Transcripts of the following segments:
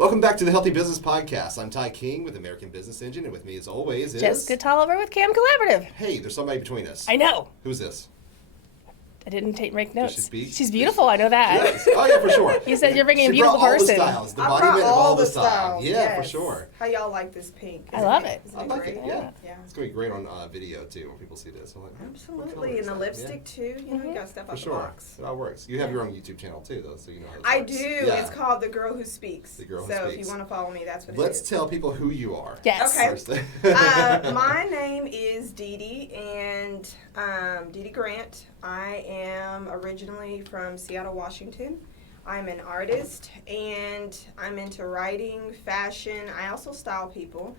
Welcome back to the Healthy Business Podcast. I'm Ty King with American Business Engine, and with me as always is... Jessica Tolliver with Cam Collaborative. Hey, there's somebody between us. I know. Who's this? I didn't make notes. Does she speak? She's beautiful, I know that. Yes. Oh, yeah, for sure. You said you're bringing a She beautiful brought person. All the styles, the I embodiment brought of all all the the styles. styles. Yeah, Yes. for sure. How y'all like this pink? I love Isn't it. Isn't I like great? it, yeah. Yeah. It's going to be great on video, too, when people see this. I'm like, what color Absolutely. is And the that? lipstick, too. You know, you got to step For out the sure. box. It all works. You have your own YouTube channel, too, though, so you know how this I works. do. Yeah. It's called The Girl Who Speaks. The Girl Who so Speaks. if you want to follow me, that's what Let's it is. tell people who you are. Yes. Okay. First. My name is DeeDee, and DeeDee Grant. I am originally from Seattle, Washington. I'm an artist, and I'm into writing, fashion. I also style people,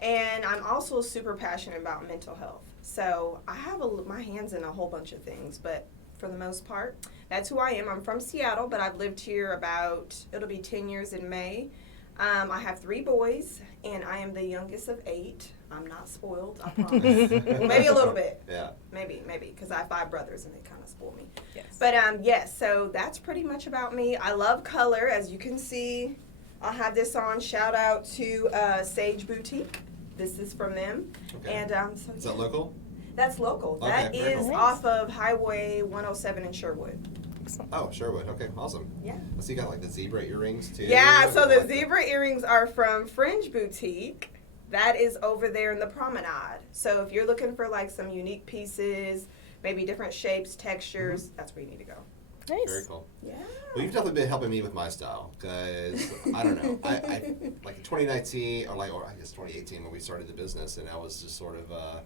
and I'm also super passionate about mental health. So I have my hands in a whole bunch of things, but for the most part, that's who I am. I'm from Seattle, but I've lived here it'll be 10 years in May. I have 3 boys, and I am the youngest of 8. I'm not spoiled, I promise. Well, maybe a little bit. Yeah. Maybe, because I have 5 brothers, and they kind of spoil me. Yes. But, yes, so that's pretty much about me. I love color, as you can see. I'll have this on. Shout out to Sage Boutique. This is from them. Okay. And so Is that local? That's local. Okay, That very is cool. off of Highway 107 in Sherwood. Oh, Sherwood. Okay, awesome. Yeah. I see you got like the zebra earrings too. Yeah, so the Like zebra earrings are from Fringe Boutique. That is over there in the promenade. So if you're looking for like some unique pieces, maybe different shapes, textures, that's where you need to go. Nice. Very cool. Yeah. Well, you've definitely been helping me with my style because I don't know. I like 2019 or I guess 2018 when we started the business, and I was just sort of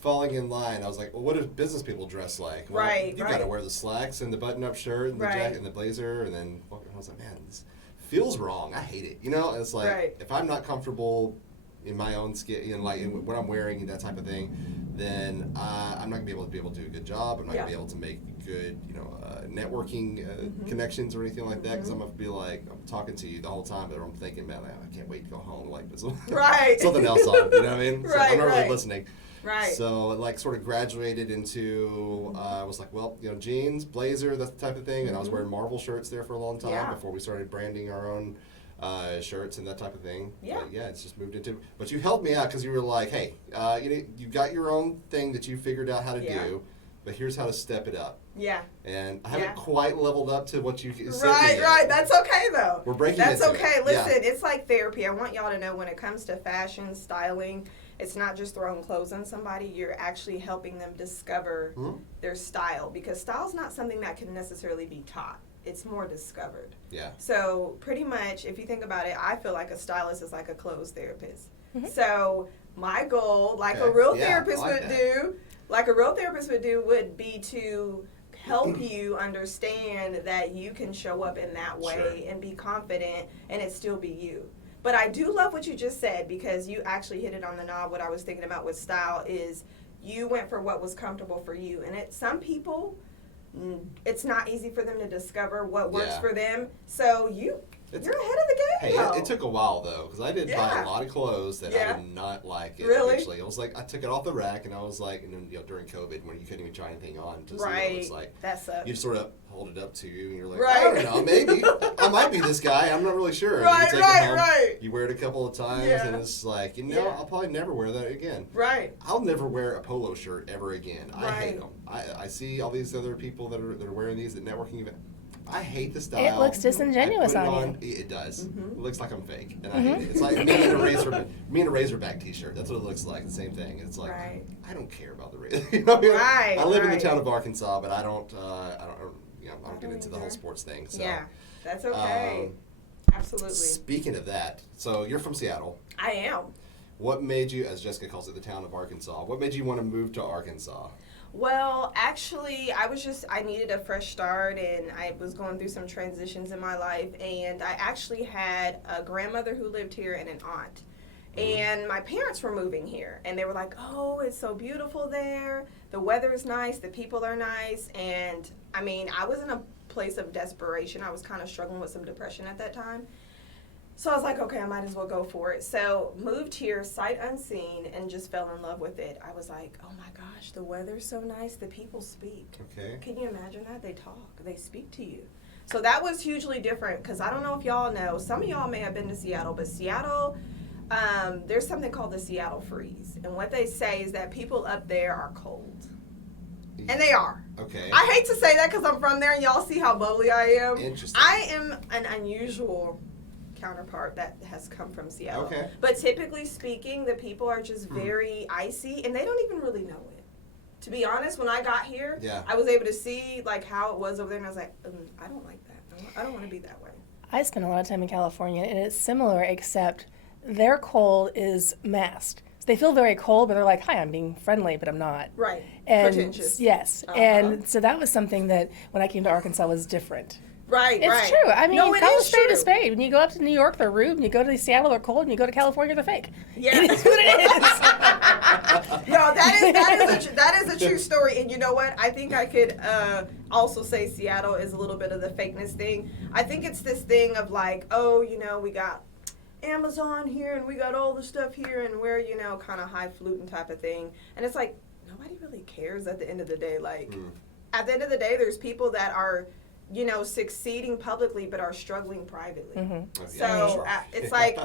falling in line. I was like, well, what do business people dress like? Well, Right, you've got right. to wear the slacks and the button-up shirt and the Right. jacket and the blazer, and then I was like, man, this feels wrong. I hate it. You know, it's like Right. if I'm not comfortable in my own skin, in what I'm wearing and that type of thing, then I'm not gonna be able to do a good job. I'm not gonna be able to make good, networking connections or anything like that. Because I'm gonna be like, I'm talking to you the whole time, but I'm thinking, man, I can't wait to go home. Like, there's Right. something else on. You know what I mean? So Right, I'm not really right. listening. Right. So it like sort of graduated into, I was like, well, jeans, blazer, that type of thing. And I was wearing Marvel shirts there for a long time Yeah. before we started branding our own shirts and that type of thing. Yeah. But yeah, it's just moved into. But you helped me out because you were like, hey, you got your own thing that you figured out how to Yeah. do, but here's how to step it up. Yeah. And I haven't Yeah. quite leveled up to what you sent me Right, yet. right. That's okay, though. We're breaking That's into okay. it. Listen, Yeah. it's like therapy. I want y'all to know when it comes to fashion, styling, it's not just throwing clothes on somebody. You're actually helping them discover their style, because style's not something that can necessarily be taught. It's more discovered. Yeah. So pretty much, if you think about it, I feel like a stylist is like a clothes therapist. So my goal, like a Okay. real Yeah, therapist I like would that. do, would be to help you understand that you can show up in that way Sure. and be confident and it still be you. But I do love what you just said, because you actually hit it on the knob. What I was thinking about with style is you went for what was comfortable for you. And some people, it's not easy for them to discover what works Yeah. for them. So you're ahead of the game. Hey, though. it took a while though, because I did buy Yeah. a lot of clothes that I Yeah. did not like it Really? eventually. It was like I took it off the rack and I was like, and then during COVID when you couldn't even try anything on, just Right. it's like That sucks. you sort of hold it up to you and you're like, Right. I don't know, maybe I might be this guy. I'm not really sure. And Right, you take right, it home, right. You wear it a couple of times Yeah. and it's like, Yeah. I'll probably never wear that again. Right. I'll never wear a polo shirt ever again. I hate Right. them. I see all these other people that are wearing these at networking events. I hate the style. It looks disingenuous I put it on you. It does. It looks like I'm fake, and I hate it. It's like me in a Razorback T-shirt. That's what it looks like. The same thing. It's like Right. I don't care about the Razor. You know what I mean? Right, I live in right. the town of Arkansas, but I don't get into the whole sports thing. So, Yeah. That's okay. Absolutely. Speaking of that, so you're from Seattle. I am. What made you, as Jessica calls it, the town of Arkansas? What made you want to move to Arkansas? Well, actually, I needed a fresh start, and I was going through some transitions in my life, and I actually had a grandmother who lived here and an aunt. And my parents were moving here, and they were like, oh, it's so beautiful there. The weather is nice. The people are nice. And, I mean, I was in a place of desperation. I was kind of struggling with some depression at that time. So I was like, okay, I might as well go for it. So moved here sight unseen and just fell in love with it. I was like, oh my gosh, the weather's so nice. The people speak. Okay. Can you imagine that? They talk. They speak to you. So that was hugely different because I don't know if y'all know. Some of y'all may have been to Seattle, but Seattle, there's something called the Seattle freeze. And what they say is that people up there are cold. And they are. Okay. I hate to say that because I'm from there and y'all see how bubbly I am. Interesting. I am an unusual counterpart that has come from Seattle. Okay. But typically speaking, the people are just very icy and they don't even really know it. To be honest, when I got here, I was able to see like how it was over there and I was like, I don't like that. I don't want to be that way. I spent a lot of time in California and it's similar except their cold is masked. They feel very cold, but they're like, hi, I'm being friendly, but I'm not. Right. And pretentious. Yes. And so that was something that when I came to Arkansas was different. Right, It's true. I mean, no, call a spade a spade. When you go up to New York, they're rude. When you go to Seattle, they're cold. And you go to California, they're fake. Yeah. It is what it is. No, that is a true story. And you know what? I think I could also say Seattle is a little bit of the fakeness thing. I think it's this thing of like, oh, you know, we got Amazon here and we got all the stuff here and we're, you know, kind of highfalutin type of thing. And it's like, nobody really cares at the end of the day. Like, at the end of the day, there's people that are, you know, succeeding publicly but are struggling privately. So it's like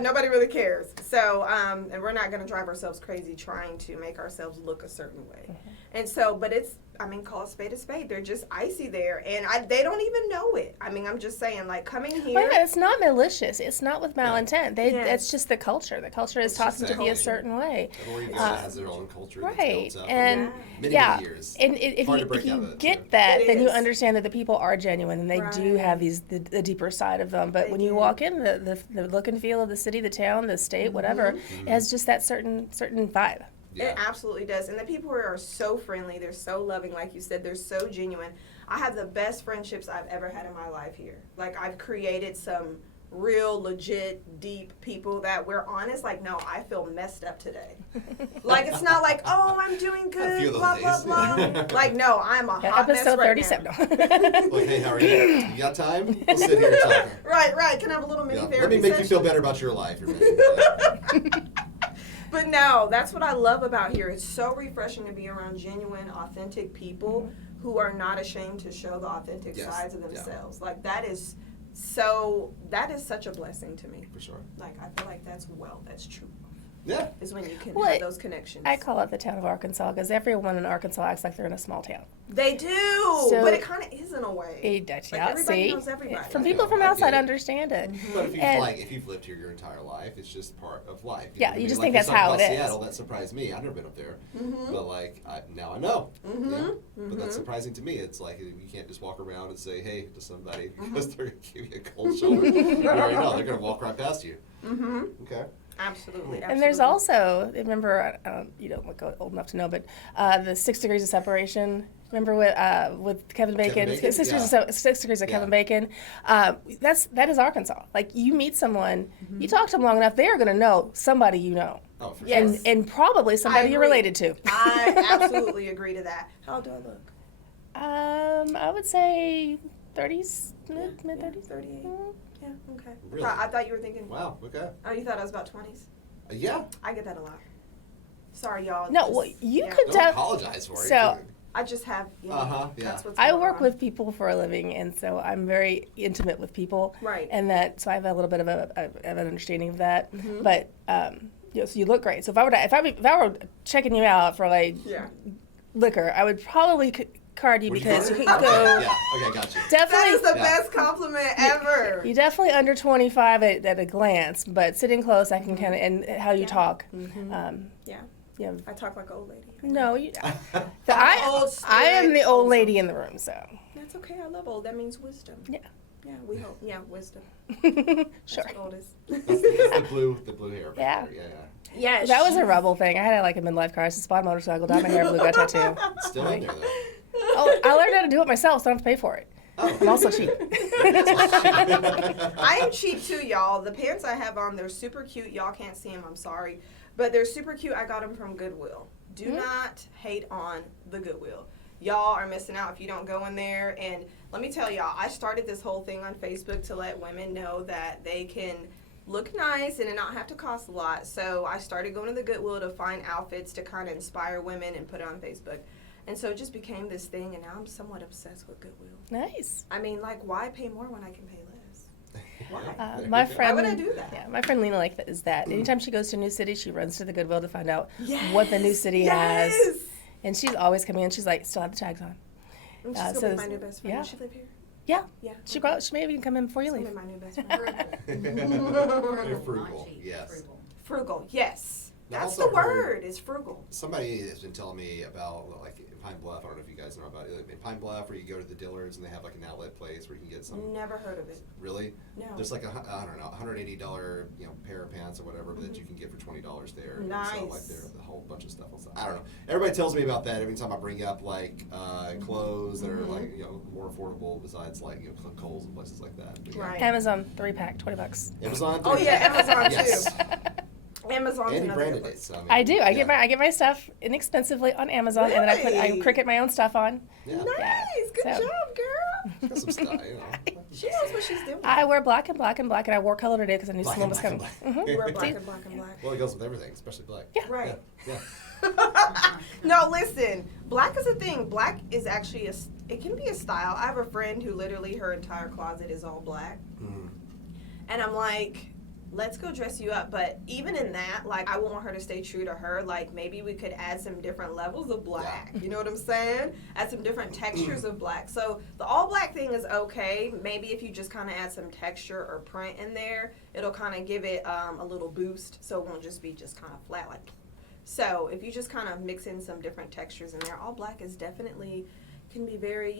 nobody really cares. So and we're not going to drive ourselves crazy trying to make ourselves look a certain way. And so, but it's, I mean, call a spade a spade. They're just icy there, and they don't even know it. I mean, I'm just saying, like, coming here. Well, yeah, it's not malicious. It's not with malintent. It's just the culture. The culture is taught them to be a certain way. Everyone has their own culture. Right. That's built up And over many years. And if you get that, then you understand that the people are genuine and they do have the deeper side of them. But when you walk in, the look and feel of the city, the town, the state, whatever, it has just that certain vibe. It absolutely does. And the people here are so friendly. They're so loving. Like you said, they're so genuine. I have the best friendships I've ever had in my life here. Like, I've created some real, legit, deep people that we're honest. Like, no, I feel messed up today. Like, it's not like, oh, I'm doing good, blah, blah, blah. Like, no, I'm a hot mess Episode right 37. now. Like, hey, how are you? You got time? We'll sit here and talk. Right. Can I have a little mini therapy Let me make session? you feel better about your life. But no, that's what I love about here. It's so refreshing to be around genuine, authentic people who are not ashamed to show the authentic sides of themselves. Like, that is such a blessing to me. For sure. Like, I feel like that's true. Yeah. Is when you can have those connections. I call it the town of Arkansas because everyone in Arkansas acts like they're in a small town. They do, but it kind of is in a way. It does, like everybody knows everybody. From people from outside understand it. But if you've lived here your entire life, it's just part of life. You you just think that's how it is. Seattle, that surprised me. I've never been up there, but like now I know. But that's surprising to me. It's like you can't just walk around and say hey to somebody because they're gonna give you a cold shoulder. You already know they're gonna walk right past you. Okay. Absolutely. And there's also, remember, you don't look old enough to know, but the 6 degrees of separation. Remember with Kevin Bacon, 6 degrees of Kevin Bacon. That is Arkansas. Like, you meet someone, you talk to them long enough, they are going to know somebody you know. Oh, for sure. And probably somebody you're related to. I absolutely agree to that. How old do I look? I would say 30s, mid 30s. 38. Yeah, okay. Really? I thought you were thinking. Wow, okay. Oh, you thought I was about 20s? Yeah. I get that a lot. Sorry, y'all. No, well, you could Don't tell. apologize for it. So, I just have, that's what's I going work on. with people for a living, and so I'm very intimate with people. Right. And so I have a little bit of an understanding of that. But so you look great. So if I were checking you out for like liquor, I would probably card you because you could go. Yeah. Okay, gotcha. That Definitely. is the best compliment ever. You're definitely under 25 at a glance, but sitting close, I can kind of, and how you talk. Yeah. I talk like an old lady. No, old I am the old lady in the room, so. That's okay. I love old. That means wisdom. Yeah. Yeah, we hope. Yeah, wisdom. Sure. That's what old is. That's the blue hair. Yeah. There. Yeah. Yeah. That was a rebel thing. I had like a midlife crisis, bought a motorcycle, dyed my hair blue, got a tattoo. Still in there though. Oh, I learned how to do it myself, so I don't have to pay for it. Oh. I'm also cheap. I am cheap too, y'all. The pants I have on, they're super cute. Y'all can't see them. I'm sorry. But they're super cute. I got them from Goodwill. Do not hate on the Goodwill. Y'all are missing out if you don't go in there. And let me tell y'all, I started this whole thing on Facebook to let women know that they can look nice and it not have to cost a lot. So I started going to the Goodwill to find outfits to kind of inspire women and put it on Facebook. And so it just became this thing, and now I'm somewhat obsessed with Goodwill. Nice. I mean, like, why pay more when I can pay less? Why? My friend, Why would I do that? Yeah, my friend Lena is that. Anytime she goes to a new city, she runs to the Goodwill to find out what the new city has. And she's always coming in. She's like, still have the tags on. And she's gonna be my new best friend. Does she live here? Yeah. Yeah. She maybe even come in before you leave. She's gonna be my new best friend. They're frugal, yes. Frugal, yes. Now, That's also the word, is frugal. Somebody has been telling me about, like, in Pine Bluff, I don't know if you guys know about it, in Pine Bluff, where you go to the Dillards and they have, like, an outlet place where you can get some. Never heard of it. Really? No. There's like I don't know, $180, pair of pants or whatever that you can get for $20 there. Nice. And so, like, there's a whole bunch of stuff. I don't know. Everybody tells me about that every time I bring up, like, clothes that are, like, more affordable besides, like, Kohl's and places like that. But, Right. Amazon 3-pack, $20. Amazon. Oh, yeah, Amazon, Yes. too. Amazon's And he another branded good it. place. So, I, mean, I do. I yeah. get my stuff inexpensively on Amazon, and then I Really? cricket my own stuff on. Yeah. Nice, good So- job, girl. She's got some style, She knows what she's doing. I wear black and black and black, and I wore color today because I knew Black someone and was coming. black and black. Mhm. You wear black See? and black and black. Well, it goes with everything, especially black. Yeah. Right. Yeah. No, listen. Black is a thing. Black is actually it can be a style. I have a friend who literally her entire closet is all black. Mhm. And I'm like, let's go dress you up. But even in that, like, I want her to stay true to her. Like, maybe we could add some different levels of black. You know what I'm saying? Add some different textures of black. So the all black thing is okay. Maybe if you just kind of add some texture or print in there, it'll kind of give it a little boost. So it won't just be just kind of flat like. So if you just kind of mix in some different textures in there, all black is definitely can be very,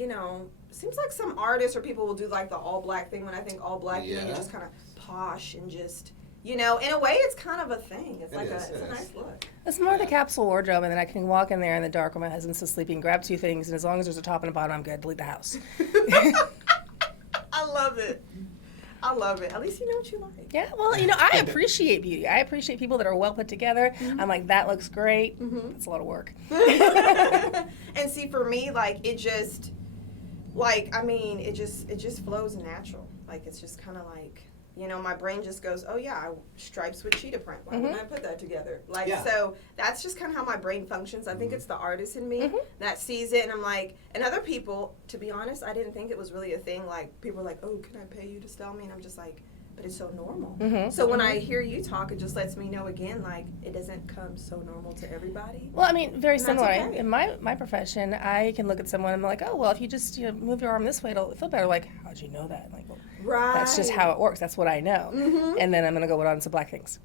seems like some artists or people will do like the all black thing. When I think all black, you're just kind of posh and just, in a way it's kind of a thing. It's it's a nice look. It's more the capsule wardrobe, and then I can walk in there in the dark when my husband's still sleeping, grab two things, and as long as there's a top and a bottom, I'm good to leave the house. I love it. I love it. At least you know what you like. Yeah, well, I appreciate beauty. I appreciate people that are well put together. I'm like, that looks great. It's a lot of work. And see, for me, like, it just, it just flows natural. Like, it's just kind of like, my brain just goes, oh yeah, stripes with cheetah print. Why wouldn't I put that together? Like, so that's just kind of how my brain functions. I think it's the artist in me that sees it, and I'm like, and other people, to be honest, I didn't think it was really a thing. Like, people are like, oh, can I pay you to style me? And I'm just like, but it's so normal. So when I hear you talk, it just lets me know again, like, it doesn't come so normal to everybody. Well, I mean, very similar. okay. In my profession, I can look at someone and I'm like, oh, well, if you just move your arm this way, it'll feel better. Like, how'd you know that? Like, well, Right. that's just how it works. That's what I know. And then I'm going to go put on some black things.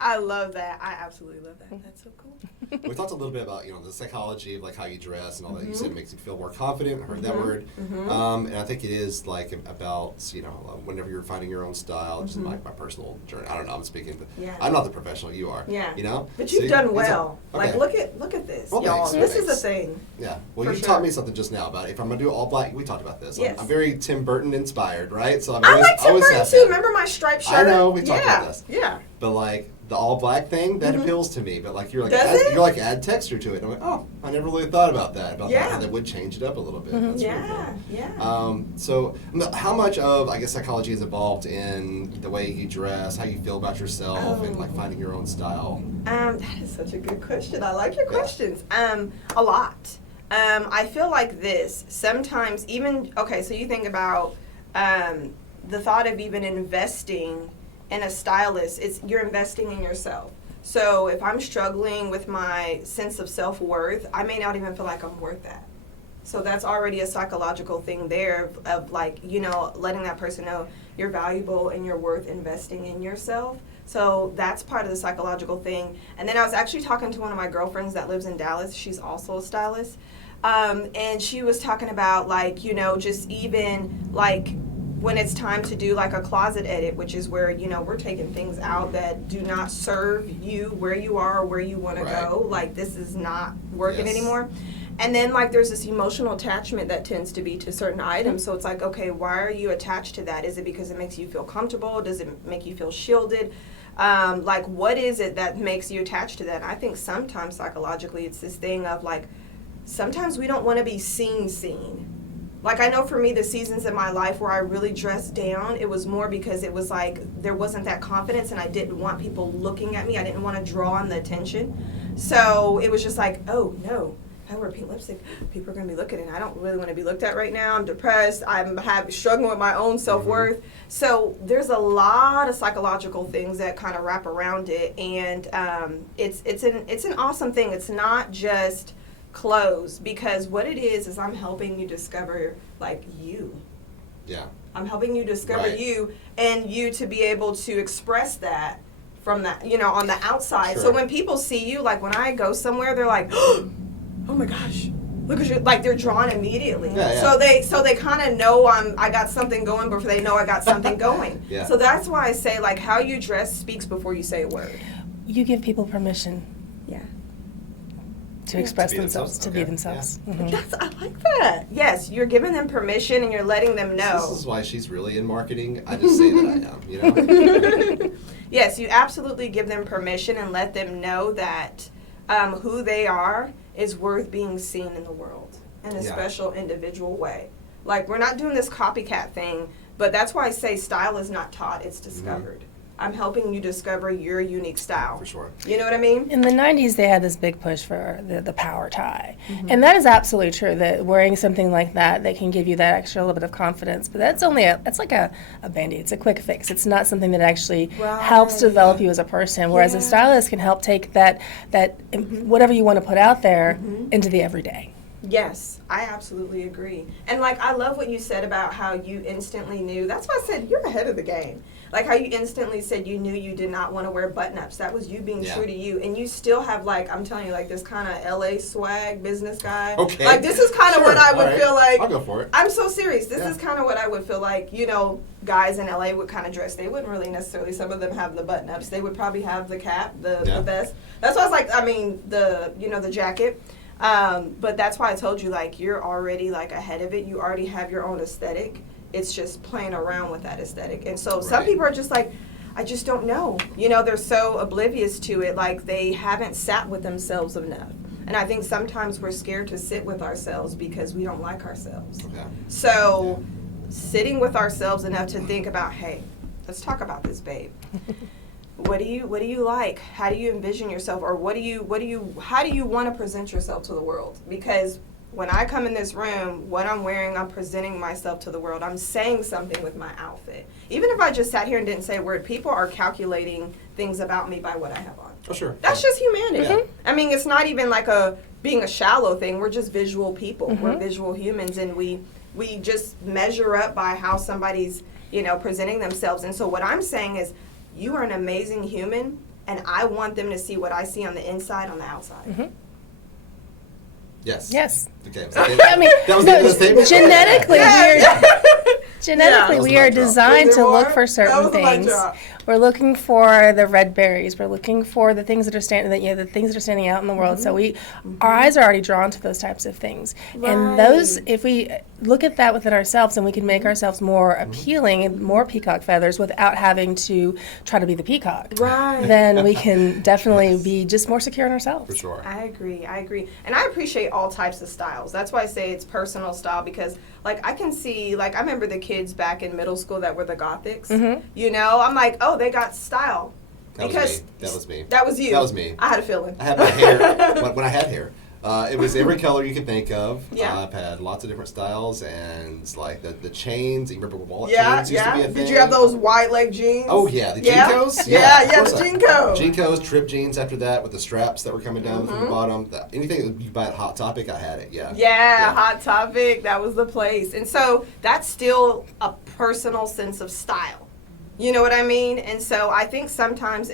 I love that. I absolutely love that. That's so cool. We talked a little bit about the psychology of like how you dress and all that. You said it makes you feel more confident. I heard that word, and I think it is like about whenever you're finding your own style. Just my personal journey. I don't know. I'm speaking, but I'm not the professional. You are. Yeah. But you've done well. Okay. Like look at this, Well, y'all. thanks. This is a thing. Yeah. Well, For you sure. taught me something just now about if I'm gonna do all black. We talked about this. Yes. I'm very Tim Burton inspired, right? So I like Tim Burton too. Remember my striped shirt? I know. We talked about this. Yeah. But like the all black thing, that appeals to me. But like you're like add texture to it. I'm like, oh, I never really thought about that. How that would change it up a little bit. That's really cool. Yeah. So how much of psychology is involved in the way you dress, how you feel about yourself, and like finding your own style? That is such a good question. I like your questions. A lot. I feel like this sometimes so you think about the thought of even investing in a stylist, you're investing in yourself. So if I'm struggling with my sense of self-worth, I may not even feel like I'm worth that. So that's already a psychological thing there of like, letting that person know you're valuable and you're worth investing in yourself. So that's part of the psychological thing. And then I was actually talking to one of my girlfriends that lives in Dallas. She's also a stylist. And she was talking about like, just even like when it's time to do like a closet edit, which is where, we're taking things out that do not serve you where you are or where you want to go. Like this is not working anymore. And then like there's this emotional attachment that tends to be to certain items. So it's like, okay, why are you attached to that? Is it because it makes you feel comfortable? Does it make you feel shielded? Like what is it that makes you attached to that? And I think sometimes psychologically it's this thing of like, sometimes we don't want to be seen. Like I know for me, the seasons in my life where I really dressed down, it was more because it was like there wasn't that confidence and I didn't want people looking at me. I didn't want to draw on the attention. So it was just like, oh no, if I wear pink lipstick, people are going to be looking, and I don't really want to be looked at right now. I'm depressed. I'm struggling with my own self-worth. So there's a lot of psychological things that kind of wrap around it, and it's an awesome thing. It's not just clothes, because what it is I'm helping you discover like you. Yeah. I'm helping you discover you, and you to be able to express that from that, on the outside. Sure. So when people see you, like when I go somewhere, they're like, oh my gosh, look at you, like they're drawn immediately. Yeah. So they kind of know I got something going before they know I got something going. Yeah. So that's why I say, like, how you dress speaks before you say a word. You give people permission Yeah. to express To be themselves, to be themselves. themselves. Mhm. I like that. Yes, you're giving them permission and you're letting them know. This is why she's really in marketing. I just say that I am, Yes, you absolutely give them permission and let them know that who they are is worth being seen in the world in a special individual way. Like, we're not doing this copycat thing, but that's why I say style is not taught, it's discovered. I'm helping you discover your unique style. For sure. You know what I mean? In the 90s, they had this big push for the power tie. And that is absolutely true, that wearing something like that can give you that extra little bit of confidence. But that's that's like a Band-Aid. It's a quick fix. It's not something that actually helps develop you as a person. Whereas a stylist can help take that whatever you want to put out there into the everyday. Yes, I absolutely agree. And, like, I love what you said about how you instantly knew. That's why I said you're ahead of the game. Like, how you instantly said you knew you did not want to wear button-ups. That was you being true to you. And you still have, like, I'm telling you, like, this kind of LA swag business guy. Okay. Like, this is kind of what I would feel like. I'll go for it. I'm so serious. This is kind of what I would feel like, guys in LA would kind of dress. They wouldn't really necessarily, some of them have the button-ups. They would probably have the cap, the vest. That's why I was like, the jacket. But that's why I told you, like, you're already, like, ahead of it. You already have your own aesthetic. It's just playing around with that aesthetic. And so some people are just like, I just don't know. They're so oblivious to it, like they haven't sat with themselves enough. And I think sometimes we're scared to sit with ourselves because we don't like ourselves. Okay. So sitting with ourselves enough to think about, hey, let's talk about this, babe. What do you like? How do you envision yourself? Or how do you want to present yourself to the world? Because when I come in this room, what I'm wearing, I'm presenting myself to the world. I'm saying something with my outfit. Even if I just sat here and didn't say a word, people are calculating things about me by what I have on. Oh, sure. That's just humanity. Yeah. I mean, it's not even like being a shallow thing. We're just visual people. We're visual humans, and we just measure up by how somebody's, presenting themselves. And so what I'm saying is, you are an amazing human, and I want them to see what I see on the inside, on the outside. Yes. Yes. Okay. I mean, that was the end of the statement? Genetically, we are designed to look for certain things. We're looking for the red berries. We're looking for the things that are standing out in the world. So our eyes are already drawn to those types of things. And those, if we look at that within ourselves, and we can make ourselves more appealing and more peacock feathers without having to try to be the peacock, then we can definitely be just more secure in ourselves. For sure. I agree. And I appreciate all types of styles. That's why I say it's personal style, because, like, I can see, like, I remember the kids back in middle school that were the gothics. I'm like, oh, they got style. That was me. That was you. That was me. I had a feeling. I had my hair, when I had hair. It was every color you could think of. Yeah. I've had lots of different styles, and like the chains. You remember wallet Yeah, chains used to be a thing? Did you have those wide leg jeans? Oh yeah, the Yeah. Jinkos. Yeah, of yeah, course the I- Jinko. Jinkos, trip jeans after that with the straps that were coming down from the bottom. Anything that you buy at Hot Topic, I had it. Yeah. Yeah, Hot Topic. That was the place. And so that's still a personal sense of style. You know what I mean? And so I think sometimes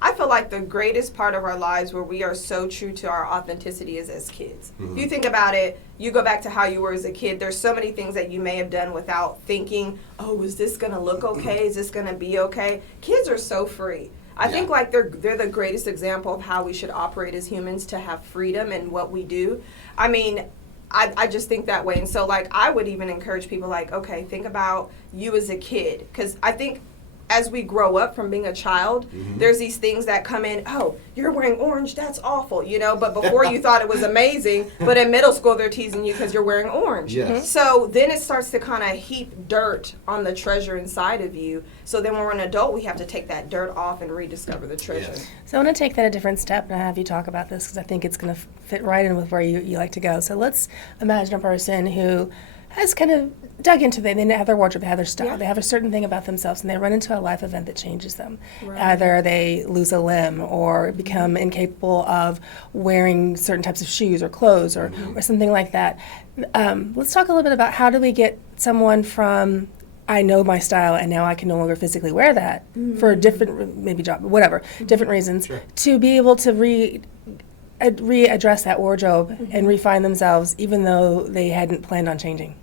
I feel like the greatest part of our lives where we are so true to our authenticity is as kids. If you think about it, you go back to how you were as a kid, there's so many things that you may have done without thinking, oh, is this going to look okay? Is this going to be okay? Kids are so free. I think like they're the greatest example of how we should operate as humans, to have freedom in what we do. I mean, I just think that way. And so, like, I would even encourage people, like, okay, think about you as a kid. Because I think as we grow up from being a child, there's these things that come in, oh, you're wearing orange, that's awful, you know, but before you thought it was amazing, but in middle school they're teasing you because you're wearing orange. Yes. So then it starts to kind of heap dirt on the treasure inside of you. So then when we're an adult, we have to take that dirt off and rediscover the treasure. Yes. So I want to take that a different step and have you talk about this because I think it's going to fit right in with where you like to go. So let's imagine a person who has kind of dug into they have their wardrobe, they have their style, they have a certain thing about themselves, and they run into a life event that changes them. Right. Either they lose a limb or become incapable of wearing certain types of shoes or clothes or something like that. Let's talk a little bit about how do we get someone from I know my style and now I can no longer physically wear that for different, maybe job, whatever, different reasons, to be able to readdress that wardrobe and refine themselves even though they hadn't planned on changing?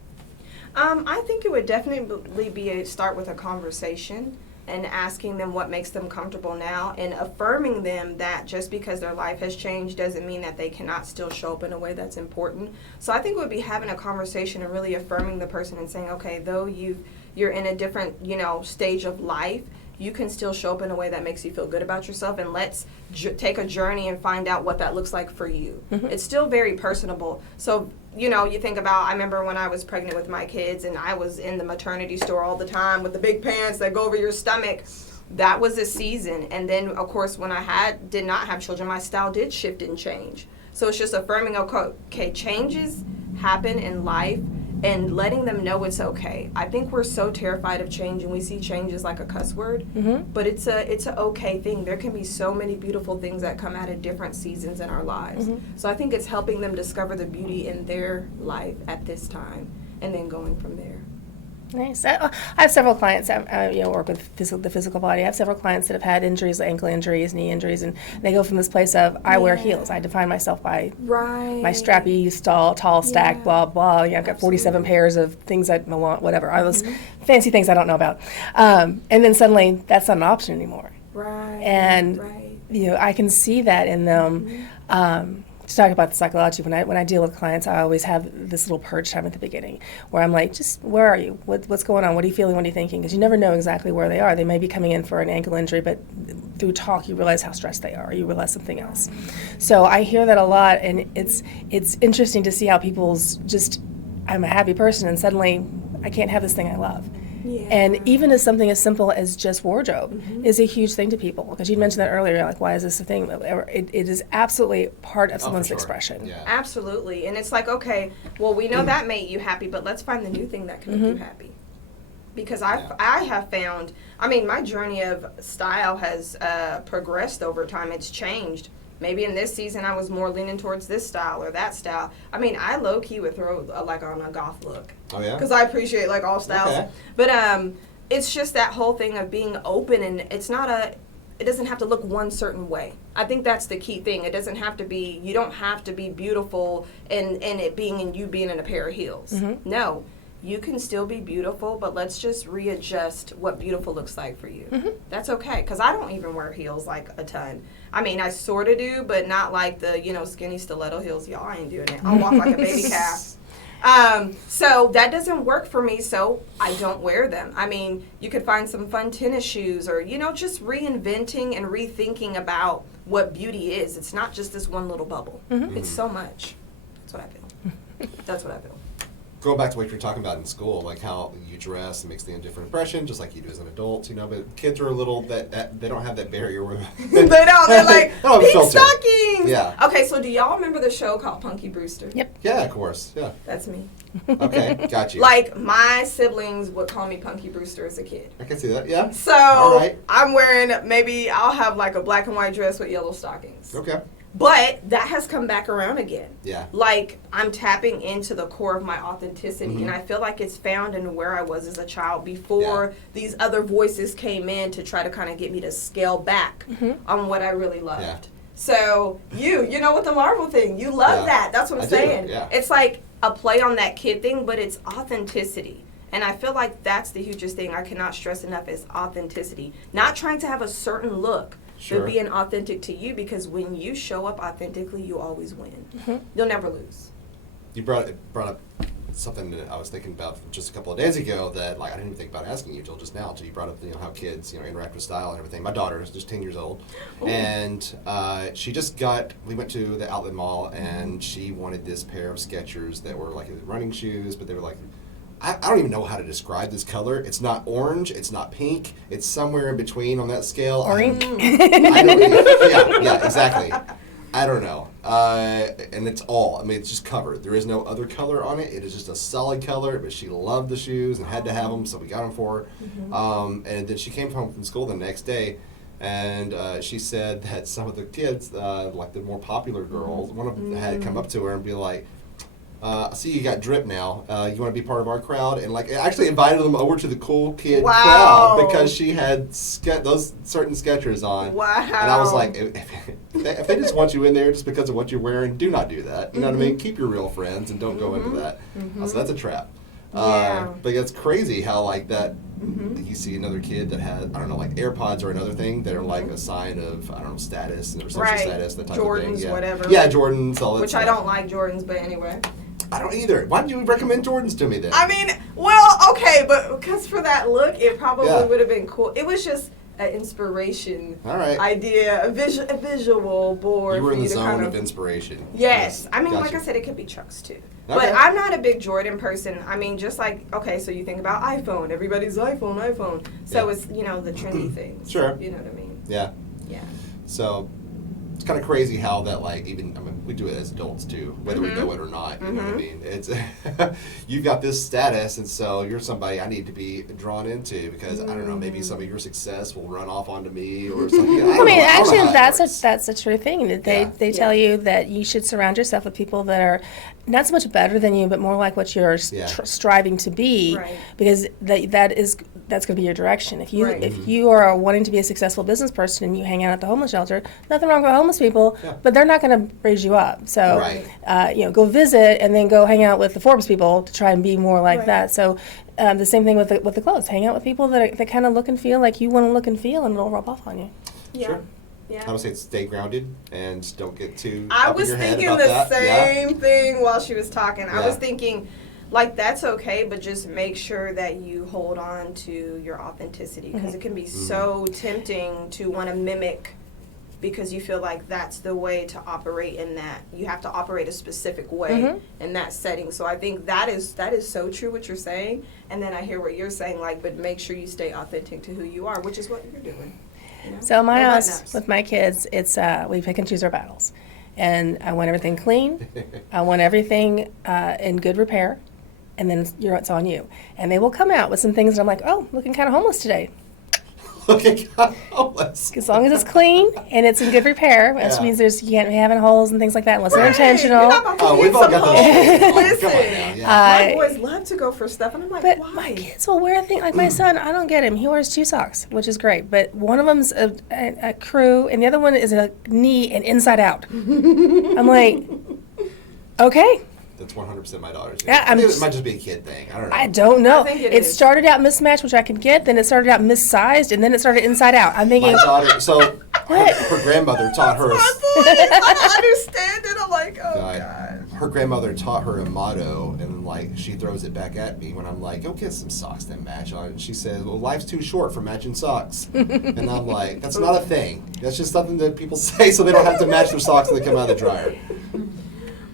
I think it would definitely be a start with a conversation and asking them what makes them comfortable now and affirming them that just because their life has changed doesn't mean that they cannot still show up in a way that's important. So I think it would be having a conversation and really affirming the person and saying, okay, though you're in a different, stage of life, you can still show up in a way that makes you feel good about yourself, and let's take a journey and find out what that looks like for you. It's still very personable. So, you think about, I remember when I was pregnant with my kids and I was in the maternity store all the time with the big pants that go over your stomach. That was a season. And then, of course, when I did not have children, my style did shift and change. So it's just affirming, okay, changes happen in life, and letting them know it's okay. I think we're so terrified of change, and we see change as like a cuss word, but it's a okay thing. There can be so many beautiful things that come out of different seasons in our lives. So I think it's helping them discover the beauty in their life at this time, and then going from there. Nice. I have several clients that work with the physical body. I have several clients that have had injuries, ankle injuries, knee injuries, and they go from this place of I wear heels. I define myself by my strappy, tall, stack, blah blah. I've got 47 pairs of things I want, whatever. I was fancy things I don't know about, and then suddenly that's not an option anymore. Right. And I can see that in them. To talk about the psychology, when I deal with clients, I always have this little purge time at the beginning where I'm like, just where are you? What's going on? What are you feeling? What are you thinking? Because you never know exactly where they are. They may be coming in for an ankle injury, but through talk you realize how stressed they are, or you realize something else. So I hear that a lot, and it's interesting to see how people's I'm a happy person, and suddenly I can't have this thing I love. Yeah. And even as something as simple as just wardrobe is a huge thing to people. Because you mentioned that earlier, like, why is this a thing? It is absolutely part of someone's expression. Yeah. Absolutely. And it's like, okay, well, we know that made you happy, but let's find the new thing that can make you happy. Because I have found, my journey of style has progressed over time. It's changed. Maybe in this season I was more leaning towards this style or that style. I low-key would throw on a goth look. Oh, yeah? Because I appreciate all styles. Okay. But it's just that whole thing of being open, and it doesn't have to look one certain way. I think that's the key thing. It doesn't have to be, you don't have to be beautiful and it being in you being in a pair of heels. No. You can still be beautiful, but let's just readjust what beautiful looks like for you. That's okay, because I don't even wear heels like a ton. I sort of do, but not like the, skinny stiletto heels. Y'all, I ain't doing it. I'll walk like a baby calf. So that doesn't work for me, so I don't wear them. You could find some fun tennis shoes or, just reinventing and rethinking about what beauty is. It's not just this one little bubble. It's so much. That's what I feel. Go back to what you were talking about in school, like how you dress makes the different impression, just like you do as an adult, but kids are a little, that they don't have that barrier where they don't, they're like, pink stockings! Yeah. Okay, so do y'all remember the show called Punky Brewster? Yep. Yeah, of course, yeah. That's me. Okay, got you. My siblings would call me Punky Brewster as a kid. I can see that, yeah. So, all right. I'm wearing, I'll have a black and white dress with yellow stockings. Okay. But that has come back around again. Yeah. I'm tapping into the core of my authenticity, and I feel like it's found in where I was as a child before these other voices came in to try to kind of get me to scale back on what I really loved. Yeah. So you know with the Marvel thing, you love that. That's what I'm saying. Yeah. It's like a play on that kid thing, but it's authenticity. And I feel like that's the hugest thing I cannot stress enough is authenticity. Not trying to have a certain look. Sure. But being authentic to you, because when you show up authentically, you always win. You'll never lose. You brought up something that I was thinking about just a couple of days ago that like I didn't even think about asking you till just now. Till you brought up how kids interact with style and everything. My daughter is just 10 years old, and she just we went to the outlet mall and she wanted this pair of Skechers that were like running shoes, but they were like. I don't even know how to describe this color. It's not orange. It's not pink. It's somewhere in between on that scale. Orange. Yeah, exactly. I don't know. And it's all. I mean, it's just covered. There is no other color on it. It is just a solid color. But she loved the shoes and had to have them, so we got them for her. Mm-hmm. And then she came home from school the next day, and she said that some of the kids, like the more popular girls, one of them had come up to her and be like, I see you got drip now. You want to be part of our crowd? And like, actually invited them over to the cool kid crowd because she had those certain Skechers on. Wow. And I was like, if they just want you in there just because of what you're wearing, do not do that. You know what I mean? Keep your real friends and don't go into that. So that's a trap. But it's crazy how like that. You see another kid that has, I don't know, like AirPods or another thing that are like a sign of, I don't know, status or social status, that type Jordans, of thing. Yeah. whatever. Yeah, Jordans, all that Which stuff. I don't like Jordans, but anyway. I don't either. Why did you recommend Jordans to me then? I mean, well, okay, but because for that look, it probably would have been cool. It was just an inspiration idea, a visual board. You were in the to zone kind of inspiration. Yes. I mean, Gotcha. like I said, it could be Chucks too. Okay. But I'm not a big Jordan person. I mean, just like, okay, so you think about iPhone. Everybody's iPhone. So it's, the trendy things. Sure. You know what I mean? Yeah. Yeah. So it's kind of crazy how that, like, even, I mean, we do it as adults too, whether we know it or not. You know what I mean? It's you've got this status, and so you're somebody I need to be drawn into because I don't know, maybe some of your success will run off onto me or something. I mean, actually, that's a true thing. That they tell you that you should surround yourself with people that are not so much better than you, but more like what you're striving to be, because that's going to be your direction. If you are wanting to be a successful business person and you hang out at the homeless shelter, nothing wrong with homeless people, but they're not going to raise you up. So, go visit and then go hang out with the Forbes people to try and be more like that. So, the same thing with the clothes. Hang out with people that kind of look and feel like you want to look and feel, and it'll rub off on you. Yeah. Sure. Yeah. I would say stay grounded and don't get too. I up in was your head thinking about the same thing while she was talking. Yeah. I was thinking, like, that's okay, but just make sure that you hold on to your authenticity because it can be so tempting to want to mimic because you feel like that's the way to operate in that. You have to operate a specific way in that setting. So I think that is so true what you're saying. And then I hear what you're saying, like, but make sure you stay authentic to who you are, which is what you're doing. So my house with my kids, it's we pick and choose our battles, and I want everything clean. I want everything in good repair, and then it's on you. And they will come out with some things that I'm like, oh, looking kind of homeless today. Looking kind of homeless. As long as it's clean and it's in good repair, which means you can't be having holes and things like that unless they're intentional. We've all got those. Listen, come on now. my boys love to go for stuff, and I'm like, but why? my kids will wear a thing. Like my son, I don't get him. He wears 2 socks, which is great. But one of them's a crew, and the other one is a knee and inside out. I'm like, okay. That's 100% my daughter's. Yeah, I think it might just be a kid thing. I don't know. I don't know. I think it started out mismatched, which I could get. Then it started out missized, and then it started inside out. I'm thinking, My daughter, so her grandmother taught her. I don't understand it. I'm like, oh God. Her grandmother taught her a motto, and like she throws it back at me when I'm like, "Go get some socks that match on it." And she says, "Well, life's too short for matching socks," and I'm like, "That's not a thing. That's just something that people say so they don't have to match their socks when they come out of the dryer."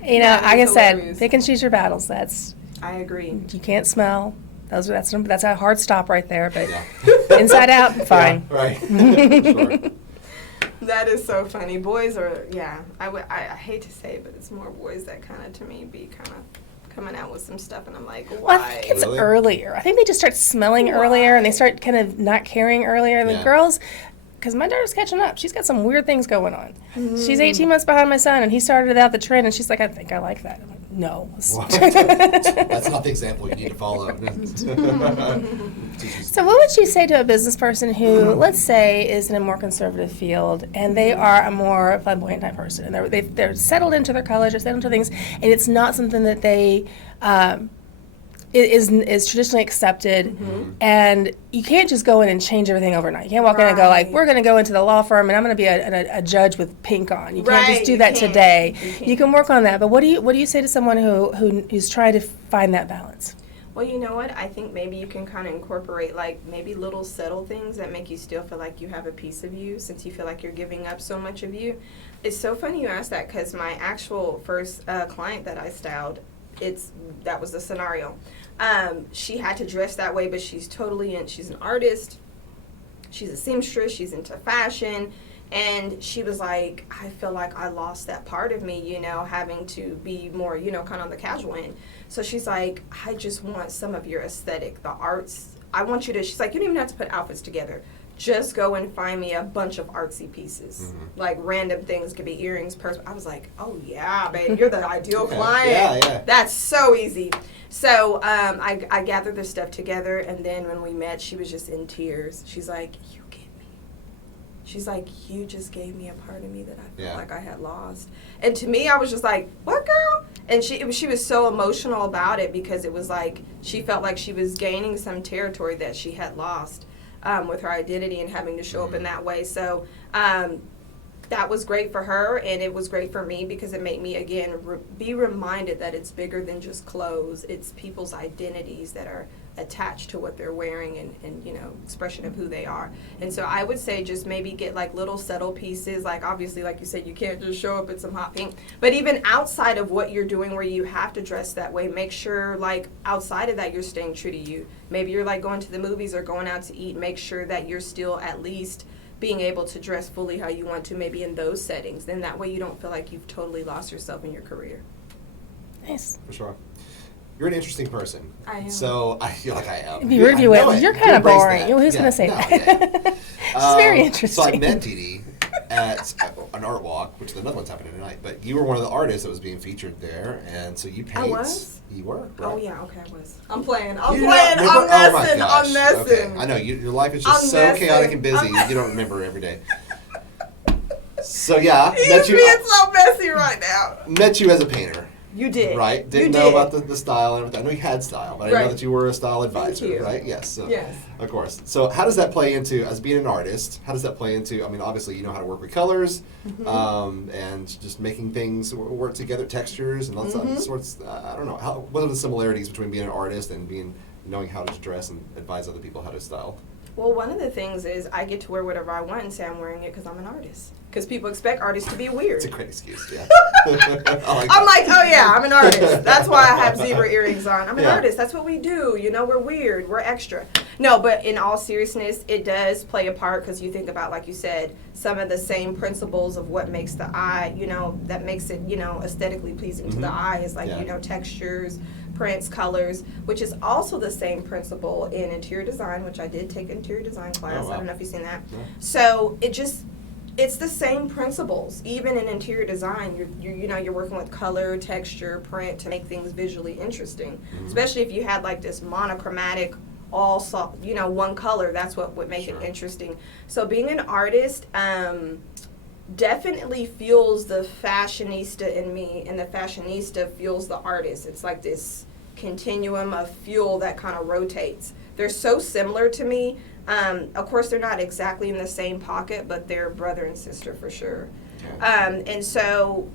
like I said, pick and choose your battles. I agree. You can't smell. That's a hard stop right there. But inside out, fine. Yeah, right. Sure. That is so funny. Boys are, I hate to say it, but it's more boys that kind of, to me, be kind of coming out with some stuff, and I'm like, why? Well, I think it's earlier. I think they just start smelling earlier, and they start kind of not caring earlier. And the girls, because my daughter's catching up. She's got some weird things going on. She's 18 months behind my son, and he started out the trend, and she's like, I think I like that. I'm like, no. That's not the example you need to follow. So what would you say to a business person who, let's say, is in a more conservative field, and they are a more flamboyant type person, and they're settled into their college, or settled into things, and it's not something that they is traditionally accepted, and you can't just go in and change everything overnight. You can't walk in and go like, we're going to go into the law firm and I'm going to be a judge with pink on. You can't just do that today. You can work on that. But what do you say to someone who's trying to find that balance? Well, you know what? I think maybe you can kind of incorporate like maybe little subtle things that make you still feel like you have a piece of you, since you feel like you're giving up so much of you. It's so funny you asked that, because my actual first client that I styled, that was the scenario. She had to dress that way, but she's an artist. She's a seamstress. She's into fashion. And she was like, I feel like I lost that part of me, having to be more, kind of on the casual end. So she's like, I just want some of your aesthetic, the arts. I want you to, she's like, you don't even have to put outfits together. Just go and find me a bunch of artsy pieces. Like random things, could be earrings, purse. I was like, oh yeah, babe, you're the ideal client. Yeah. That's so easy. So I gathered this stuff together, and then when we met, she was just in tears. She's like, you get me. She's like, you just gave me a part of me that I felt like I had lost. And to me, I was just like, what, girl? And she was so emotional about it, because it was like she felt like she was gaining some territory that she had lost with her identity and having to show up in that way. So that was great for her, and it was great for me, because it made me, again, be reminded that it's bigger than just clothes. It's people's identities that are attached to what they're wearing and expression of who they are. And so I would say just maybe get like little subtle pieces, like obviously, like you said, you can't just show up in some hot pink, but even outside of what you're doing where you have to dress that way, make sure like outside of that you're staying true to you. Maybe you're like going to the movies or going out to eat, make sure that you're still at least being able to dress fully how you want to, maybe in those settings. Then that way you don't feel like you've totally lost yourself in your career. Nice. For sure. You're an interesting person. I am. So I feel like I am. It'd be weird if you went, you're kind of boring. Who's going to say that? Yeah. She's very interesting. So I met DeeDee at an art walk, which another one's happening tonight. But you were one of the artists that was being featured there, and so you paint. I was? You were. Right? Oh yeah, okay, I was. I'm playing. I'm messing. Okay. I know your life is just so chaotic and busy. You don't remember every day. So yeah, He's being so messy right now. Met you as a painter. You did. Right? Didn't know about the style and everything. I know you had style, but I didn't know that you were a style advisor, Thank you. right? Yes. So, yes. Of course. So how does that play into, as being an artist, how does that play into, I mean, obviously you know how to work with colors, and just making things work together, textures, and all sorts, I don't know, what are the similarities between being an artist and knowing how to dress and advise other people how to style? Well, one of the things is I get to wear whatever I want and say I'm wearing it because I'm an artist. Because people expect artists to be weird. It's a great excuse, yeah. I'm like, oh yeah, I'm an artist. That's why I have zebra earrings on. I'm an artist. That's what we do. We're weird. We're extra. No, but in all seriousness, it does play a part, because you think about, like you said, some of the same principles of what makes the eye, that makes it, aesthetically pleasing to the eye is like, textures, prints, colors, which is also the same principle in interior design, which I did take an interior design class. Oh, wow. I don't know if you've seen that. Yeah. So it's the same principles. Even in interior design, you're working with color, texture, print to make things visually interesting. Especially if you had like this monochromatic, one color. That's what would make it interesting. So being an artist definitely fuels the fashionista in me, and the fashionista fuels the artist. It's like this continuum of fuel that kind of rotates. They're so similar to me. Of course, they're not exactly in the same pocket, but they're brother and sister for sure. And so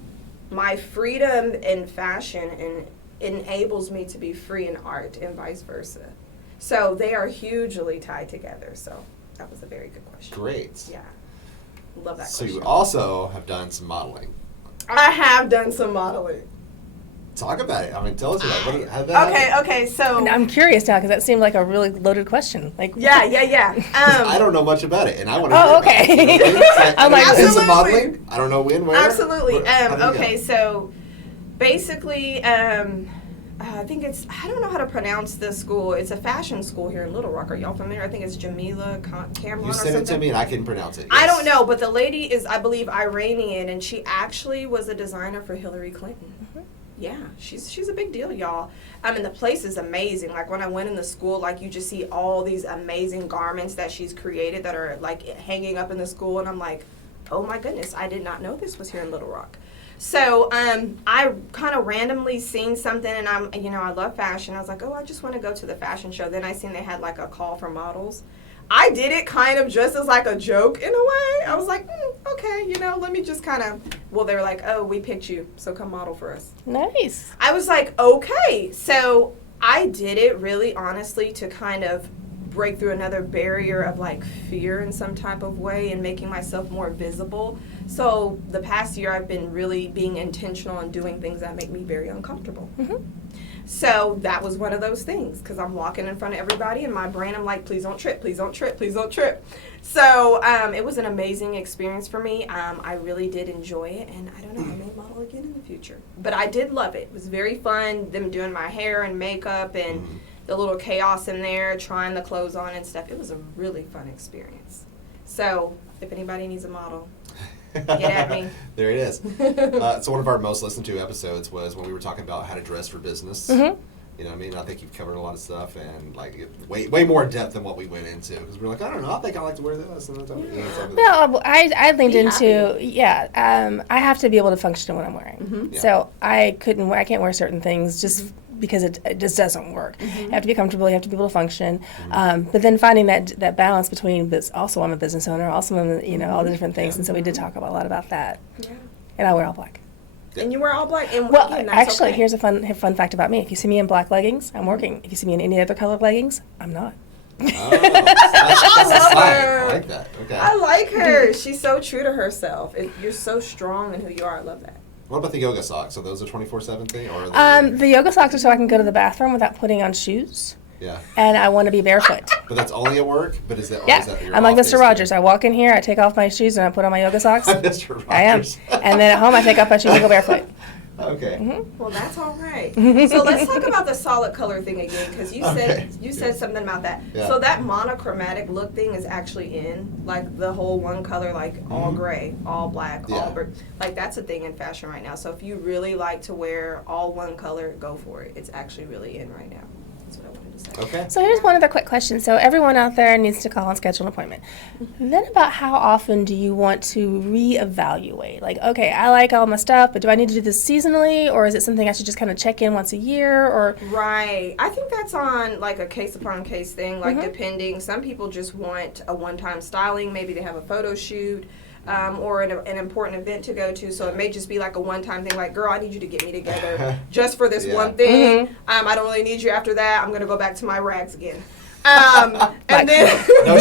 my freedom in fashion enables me to be free in art, and vice versa. So they are hugely tied together. So that was a very good question. Great. Yeah. Love that So question. you also have done some modeling. I have done some modeling. Talk about it. I mean, tell us about it. How did that happen? Okay, so... And I'm curious now, because that seemed like a really loaded question. Yeah. I don't know much about it, and I want to Oh, okay. I'm like, Absolutely. some modeling? I don't know when, where? Absolutely. How did it Okay, go? so basically, I think I don't know how to pronounce the school. It's a fashion school here in Little Rock. Are y'all familiar? I think it's Jamila Cameron You or sent something. it to me, and I can pronounce it. I yes. don't know, but the lady is, I believe, Iranian, and she actually was a designer for Hillary Clinton. Yeah, she's a big deal, y'all. I mean, the place is amazing. Like, when I went in the school, like, you just see all these amazing garments that she's created that are, like, hanging up in the school, and I'm like, oh, my goodness, I did not know this was here in Little Rock. So I kind of randomly seen something, and I love fashion. I was like, oh, I just want to go to the fashion show. Then I seen they had like a call for models. I did it kind of just as like a joke in a way. I was like, okay, let me just kind of, well, they were like, oh, we picked you, so come model for us. Nice. I was like, okay. So I did it really honestly to kind of break through another barrier of like fear in some type of way and making myself more visible. So the past year I've been really being intentional and doing things that make me very uncomfortable. Mm-hmm. So that was one of those things, because I'm walking in front of everybody and my brain, I'm like, please don't trip, please don't trip, please don't trip. So it was an amazing experience for me. I really did enjoy it, and I don't know, I may model again in the future. But I did love it. It was very fun, them doing my hair and makeup and the little chaos in there, trying the clothes on and stuff. It was a really fun experience. So if anybody needs a model, get at me. There it is. So one of our most listened to episodes was when we were talking about how to dress for business. Mm-hmm. You know what I mean? I think you've covered a lot of stuff, and like way more in depth than what we went into, because we're like, I don't know, I think I like to wear this. And No, I leaned into, I have to be able to function in what I'm wearing. Mm-hmm. Yeah. So I can't wear certain things just because it just doesn't work. Mm-hmm. You have to be comfortable, you have to be able to function. Mm-hmm. But then finding that balance between this, also I'm a business owner, also I'm, all the different things. Yeah. And so we did talk a lot about that. Yeah. And I wear all black. And you wear all black? And well, again, actually, here's a fun fact about me. If you see me in black leggings, I'm working. If you see me in any other color leggings, I'm not. Oh, I like that. Okay. I like her. She's so true to herself. You're so strong in who you are. I love that. What about the yoga socks? Are those a 24/7 thing? Or the yoga socks are so I can go to the bathroom without putting on shoes. Yeah. And I want to be barefoot. But that's only at work? But is that, yeah. Is that your I'm like Mr. Rogers. I walk in here, I take off my shoes, and I put on my yoga socks. I'm Mr. Rogers. I am. And then at home, I take off my shoes and go barefoot. Okay. Mm-hmm. Well, that's all right. So let's talk about the solid color thing again, because you said something about that. Yeah. So that monochromatic look thing is actually in, like the whole one color, like all gray, all black, all like that's a thing in fashion right now. So if you really like to wear all one color, go for it. It's actually really in right now. That's what I wanted to say. Okay. So here's one other quick question. So everyone out there needs to call and schedule an appointment. Then about how often do you want to reevaluate? Like, okay, I like all my stuff, but do I need to do this seasonally, or is it something I should just kind of check in once a year? Or right. I think that's on like a case upon case thing, like depending. Some people just want a one-time styling. Maybe they have a photo shoot. Or an important event to go to, so it may just be like a one-time thing, like, girl, I need you to get me together just for this one thing. I don't really need you after that. I'm going to go back to my rags again. And then... No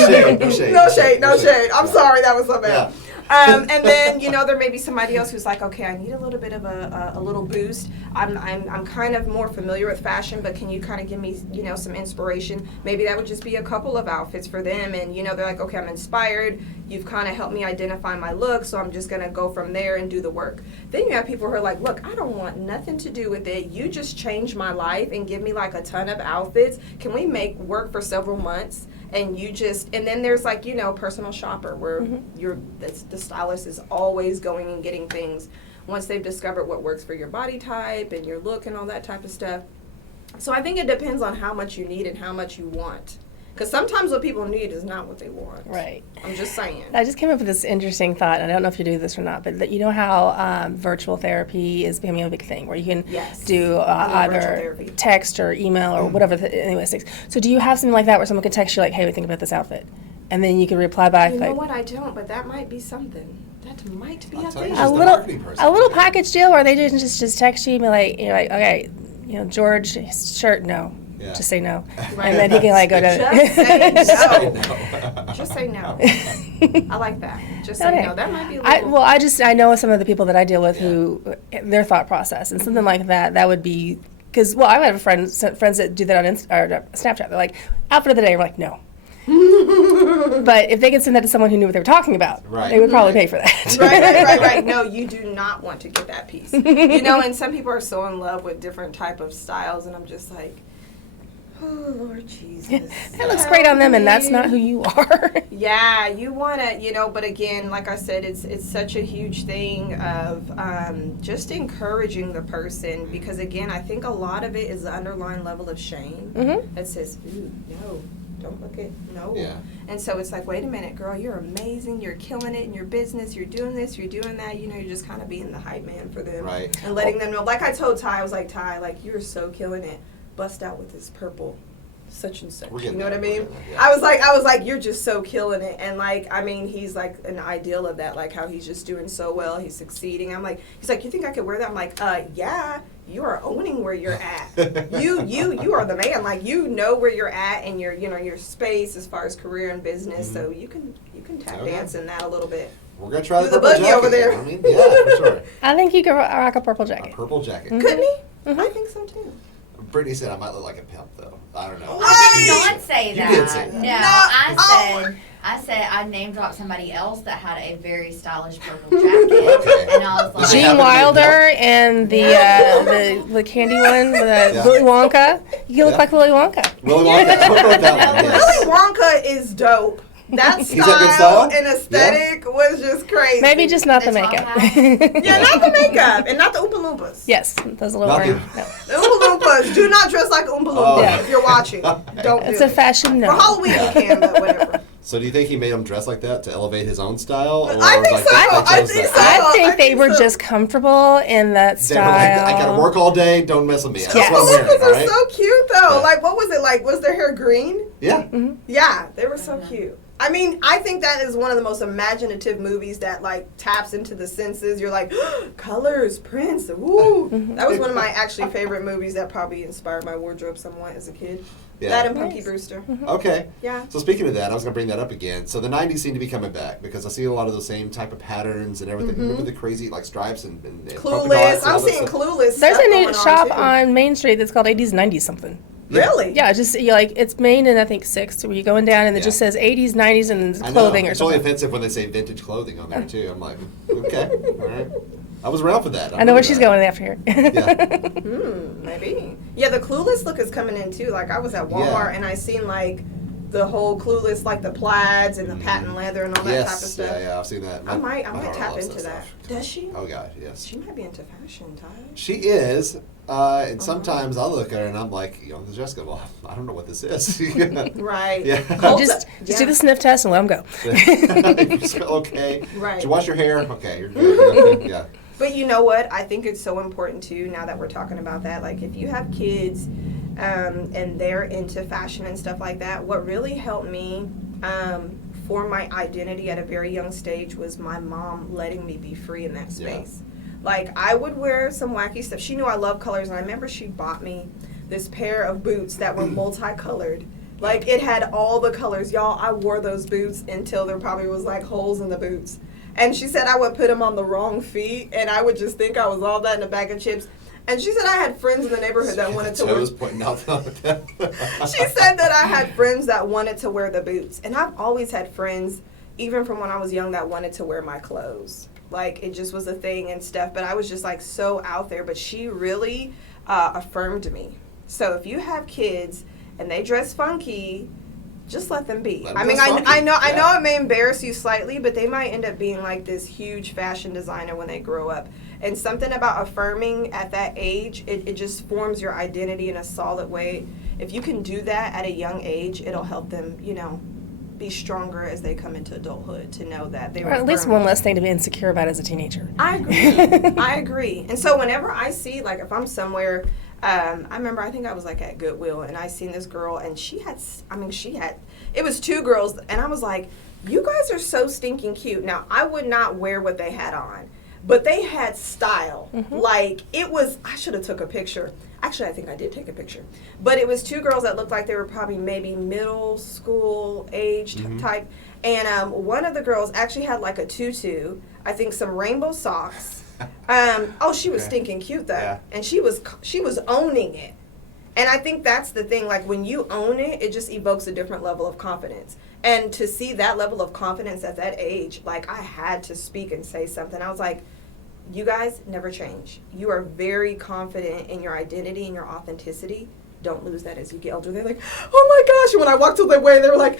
shade. No shade. I'm sorry, that was so bad. Yeah. And then, there may be somebody else who's like, okay, I need a little bit of a little boost. I'm kind of more familiar with fashion, but can you kind of give me, some inspiration? Maybe that would just be a couple of outfits for them. And, they're like, okay, I'm inspired. You've kind of helped me identify my look, so I'm just going to go from there and do the work. Then you have people who are like, look, I don't want nothing to do with it. You just changed my life and give me like a ton of outfits. Can we make work for several months? And then there's like, personal shopper where the stylist is always going and getting things once they've discovered what works for your body type and your look and all that type of stuff. So I think it depends on how much you need and how much you want. Because sometimes what people need is not what they want. Right. I'm just saying. I just came up with this interesting thought, and I don't know if you do this or not, but you know how virtual therapy is becoming a big thing, where you can do either text or email or whatever, anyways. So do you have something like that where someone could text you like, hey, we think about this outfit? And then you can reply back. You know what, I don't, but that might be something. That might be a thing. A little package deal where they just text you and be like, you're like, okay, George, his shirt, no. Yeah. Just say no. Right. And then he can like go to... Just say no. I like that. Just say no. That might be a little... I know some of the people that I deal with who, their thought process, and something like that would be... Because, I have friends that do that on Snapchat. They're like, outfit of the day. We're like, no. But if they could send that to someone who knew what they were talking about, they would probably pay for that. Right. No, you do not want to get that piece. And some people are so in love with different type of styles, and I'm just like... Oh, Lord Jesus. That looks great on them, and that's not who you are. Yeah, you want to, but again, like I said, it's such a huge thing of just encouraging the person, because, again, I think a lot of it is the underlying level of shame that says, ooh, no, don't look it. No. Yeah. And so it's like, wait a minute, girl, you're amazing. You're killing it in your business. You're doing this. You're doing that. You know, you're just kind of being the hype man for them. Right. And letting them know. Like I told Ty, I was like, Ty, like, you're so killing it. Bust out with this purple such and such. You know what I mean? Yeah. I was like, you're just so killing it. And like, I mean, he's like an ideal of that, like how he's just doing so well. He's succeeding. He's like, you think I could wear that? I'm like, yeah. You are owning where you're at. You are the man. Like, you know where you're at and your space as far as career and business. So you can tap dance in that a little bit. We're gonna try Do the the purple boogie jacket. over there. I mean, yeah, for sure. I think you could rock a purple jacket. A purple jacket. Couldn't he? Mhm. I think so too. Brittany said I might look like a pimp, though. I don't know. I did not say You that. did say that. No, I said I name dropped somebody else that had a very stylish purple jacket, Okay. and I was like, Does it Gene happen to be a Wilder and the candy one with Yeah. Willy Wonka. You look Yeah. like Willy Wonka. Willy Wonka. I don't know what that one is. Willy Wonka is dope. That He's got good style? and aesthetic was just crazy. Maybe just not the The makeup. top Yeah, not the makeup and not the Oompa Loompas. Yes, those little Not orange. the- No. The Oompa Loompas. Do not dress like Oompa Loompa Oh. if you're watching. Don't It's do a it. fashion For no. Halloween you can, but whatever. So do you think he made him dress like that to elevate his own style? Or I think like, so. they I chose think that? so. I think I they think were so. just comfortable in that They were like, style. I gotta work all day, don't mess with me. That's Yes. what I'm Oompa wearing, Loompas all are right? so cute though. Yeah. Like, what was it like? Was their hair green? Yeah. Yeah, they were so cute. I mean, I think that is one of the most imaginative movies that like taps into the senses. You're like, colors, prints, woo. That was one of my actually favorite movies that probably inspired my wardrobe somewhat as a kid. Yeah. That and Punky Nice. Brewster. Okay. Yeah. So speaking of that, I was going to bring that up again. So the 90s seem to be coming back because I see a lot of those same type of patterns and everything. Remember the crazy like stripes and polka dots Clueless. and I'm all that seeing stuff? Clueless. There's stuff a new going shop too. on Main Street that's called 80s 90s something. Really? Yeah, just it's Main and I think 6th, where you're going down and it just Yeah. says 80s 90s and I know. clothing or It's only something. offensive when they say vintage clothing on there too. I'm like, okay, all right. I was around for that. I know where she's going after here. Yeah. Maybe. Yeah, the Clueless look is coming in too. Like I was at Walmart Yeah. and I seen like the whole Clueless, like the plaids and the patent leather and all that type of Yes. stuff. Yeah, I've seen that. I might my daughter tap loves into that. stuff. Does she? Oh God, yes. She might be into fashion, Ty. She is. And sometimes I look at her and I'm like, Jessica, well, I don't know what this is. Right. Yeah. just do the sniff test and let them go. You smell okay. Right. Did you wash your hair? Okay, you're good. Yeah. But you know what? I think it's so important too, now that we're talking about that. Like if you have kids and they're into fashion and stuff like that, what really helped me form my identity at a very young stage was my mom letting me be free in that space. Like I would wear some wacky stuff. She knew I love colors, and I remember she bought me this pair of boots that were multicolored. Like it had all the colors. Y'all, I wore those boots until there probably was like holes in the boots. And she said I would put them on the wrong feet, and I would just think I was all that in a bag of chips. And she said I had friends in the neighborhood that wanted to wear. Toes pointing out. She said that I had friends that wanted to wear the boots, and I've always had friends, even from when I was young, that wanted to wear my clothes. Like it just was a thing and stuff. But I was just like so out there. But she really affirmed me. So if you have kids and they dress funky, just let them be. Let them I mean, dress funky. I know Yeah. it may embarrass you slightly, but they might end up being like this huge fashion designer when they grow up. And something about affirming at that age, it just forms your identity in a solid way. If you can do that at a young age, it'll help them, be stronger as they come into adulthood to know that they Or were at least affirmed. one less thing to be insecure about as a teenager. I agree. I agree. And so whenever I see, like, if I'm somewhere, I remember, I think I was, like, at Goodwill, and I seen this girl, and it was two girls, and I was like, you guys are so stinking cute. Now, I would not wear what they had on, but they had style. Like, it was, I should have took a picture. Actually, I think I did take a picture. But it was two girls that looked like they were probably maybe middle school age type. And one of the girls actually had like a tutu, I think some rainbow socks. She was stinking cute though. Yeah. And she was owning it. And I think that's the thing, like when you own it, it just evokes a different level of confidence. And to see that level of confidence at that age, like I had to speak and say something. I was like, you guys never change. You are very confident in your identity and your authenticity. Don't lose that as you get older. They're like, oh my gosh. And when I walked away, they were like,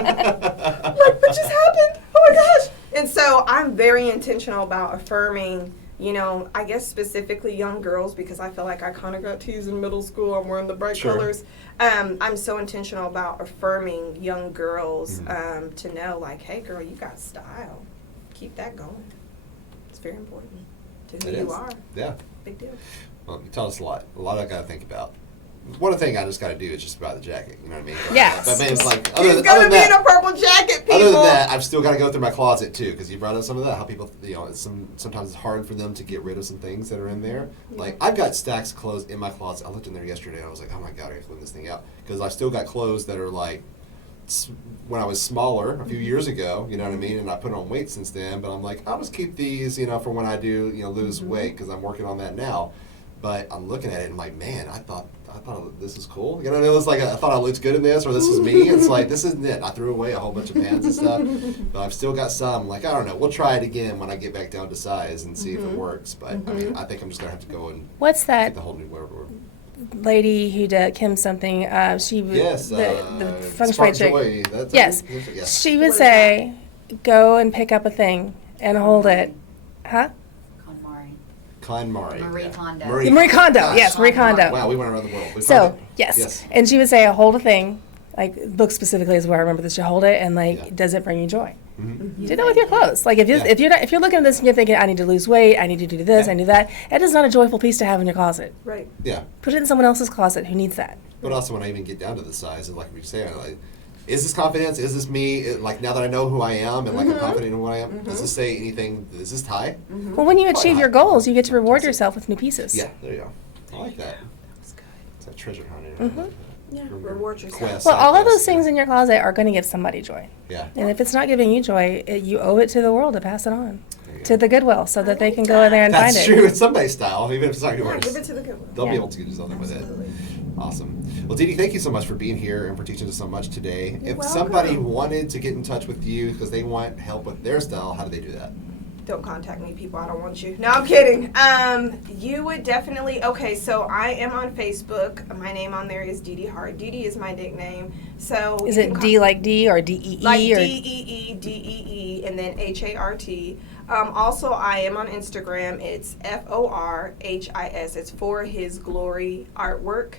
what just happened? Oh my gosh. And so I'm very intentional about affirming you know, I guess specifically young girls, because I feel like I kind of got teased in middle school. I'm wearing the bright Sure. colors. I'm so intentional about affirming young girls to know, like, hey, girl, you got style. Keep that going. It's very important to who It you is. are. Yeah. Big deal. Well, you tell us a lot. A lot I got to think about. One thing I just got to do is just buy the jacket. You know what I mean? Yes. But man, it's like He's other gonna than be in that, a purple jacket, people. other than that, I've still got to go through my closet too, because you brought up some of that. How people, you know, sometimes it's hard for them to get rid of some things that are in there. Yeah. Like I've got stacks of clothes in my closet. I looked in there yesterday and I was like, oh my god, I got to clean this thing out, because I've still got clothes that are like when I was smaller a few years ago. You know what I mean? And I put on weight since then. But I'm like, I'll just keep these, you know, for when I do, you know, lose weight, because I'm working on that now. But I'm looking at it and I'm like, man, I thought this was cool. You know, it was like I thought I looked good in this, or this is me. It's like, this isn't it. I threw away a whole bunch of pants and stuff, but I've still got some. Like, I don't know. We'll try it again when I get back down to size and see if it works. But I mean, I think I'm just gonna have to go and What's get that the whole new wardrobe. lady who did Kim something? She was Yes, the feng shui Spark chick. Joy. That's Yes. yes. She would What is say, "Go and pick up a thing and hold it." Huh? KonMari. Klein Mari. Marie yeah. Kondo. Marie Kondo. Gosh. Yes, Marie Kondo. Wow, we went around the world. We found So it. yes. And she would say, "Hold a thing." Like book specifically is where I remember this. You hold it, and like, Yeah. does it bring you joy? Mhm. Do that with your clothes. Like if you Yeah. if you're looking at this and you're thinking, I need to lose weight, I need to do this, Yeah. I need that. That is not a joyful piece to have in your closet. Right. Yeah. Put it in someone else's closet who needs that. But also when I even get down to the size, and like we say, like, is this confidence? Is this me? Like now that I know who I am and like I'm confident in who I am, does this say anything? Is this tie? Well, when you Probably achieve not. your goals, you get to reward yourself with new pieces. Yeah, there you go. I like that. That's good. It's that treasure hunting. Yeah. Your Reward yourself. quest, Well, all side of those quest, things yeah. in your closet are going to give somebody joy. Yeah. And if it's not giving you joy, you owe it to the world to pass it on There you to go. the Goodwill so I that they like can go in there and That's find it. true. It's somebody's style, even if it's not Yeah, yours. give it to the Goodwill. They'll be Yeah. able to do something with it. Absolutely. Awesome. Well, DeeDee, thank you so much for being here and for teaching us so much today. You're If somebody welcome. wanted to get in touch with you because they want help with their style, how do they do that? Don't contact me, people. I don't want you. No, I'm kidding. You would definitely. Okay, so I am on Facebook. My name on there is DeeDee Hart. DeeDee is my nickname. So Is you it can D like D or D-E-E? like or DeeDee and then HART. Also, I am on Instagram. It's FORHIS. It's For His Glory Artwork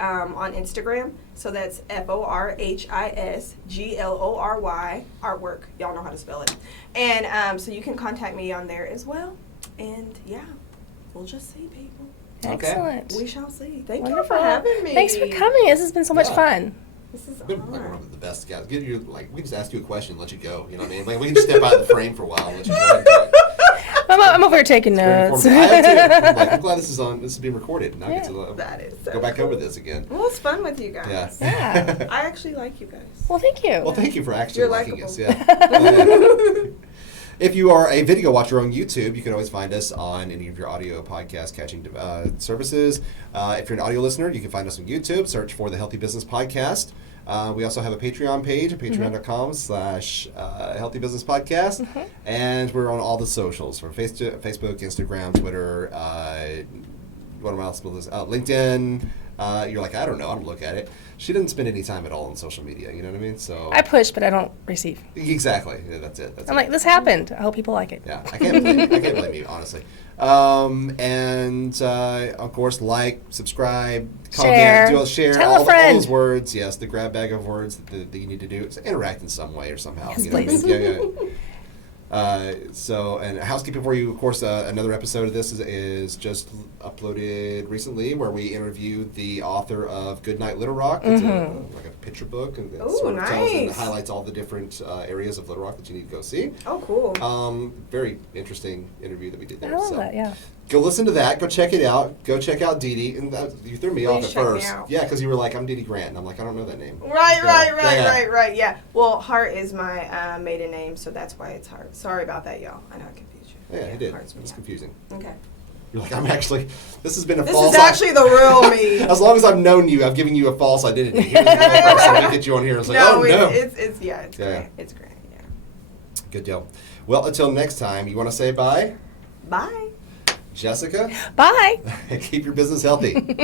on Instagram. So that's FORHISGLORY Artwork. Y'all know how to spell it. And so you can contact me on there as well. And yeah, we'll just see, people. Excellent. We shall see. Thank you Wonderful. for having me. Thanks for coming. This has been so much Yeah. fun. This is I've been like awesome. one of the best guys. Get you like we just ask you a question, let you go. You know what I mean? Like we can just step out of the frame for a while and let you go ahead and talk. I'm over here taking It's very notes. informative. I am too. I'm glad this is being recorded. Now I get Yeah. to That is so go back cool. over this again. Well, it's fun with you guys. Yeah. Yeah. I actually like you guys. Well, thank you. Well, thank you for actually You're liking likable. us. Yeah. If you are a video watcher on YouTube, you can always find us on any of your audio podcast catching services. If you're an audio listener, you can find us on YouTube. Search for the Healthy Business Podcast. We also have a Patreon page at patreon.com/Healthy Business Podcast. And we're on all the socials from Facebook, Instagram, Twitter, what am I else? LinkedIn. You're like, I don't know. I don't look at it. She doesn't spend any time at all on social media. You know what I mean? So I push, but I don't receive. exactly. Yeah, that's it. That's I'm it. like, this happened. I hope people like it. Yeah, I can't blame you, honestly. Of course, like, subscribe, Share. comment, share Tell a all friend. those words. Yes, the grab bag of words that you need to do. So interact in some way or somehow. Yes, you know what I mean? please. And housekeeping for you, of course, another episode of this is just uploaded recently where we interviewed the author of Good Night Little Rock. It's like a picture book and it Ooh, sort of tells and nice. highlights all the different areas of Little Rock that you need to go see. Oh, cool. Very interesting interview that we did I there. love So that, yeah. go listen to that. Go check it out. Go check out DeeDee. And you threw me off Please at check me first. out. Yeah, because you were like, I'm DeeDee Grant. And I'm like, I don't know that name. Right. Yeah. Yeah. Well, Hart is my maiden name, so that's why it's Hart. Sorry about that, y'all. I know I confused you. Yeah, you did. Hart's It was yeah. confusing. Okay. You're like, this has been a This false is actually the real me. As long as I've known you, I've given you a false identity. Here's the real person. We get you on here. It's like, No, oh, no. it's Yeah. great. It's great, yeah. Good deal. Well, until next time, you want to say bye? Bye. Jessica? Bye. Keep your business healthy.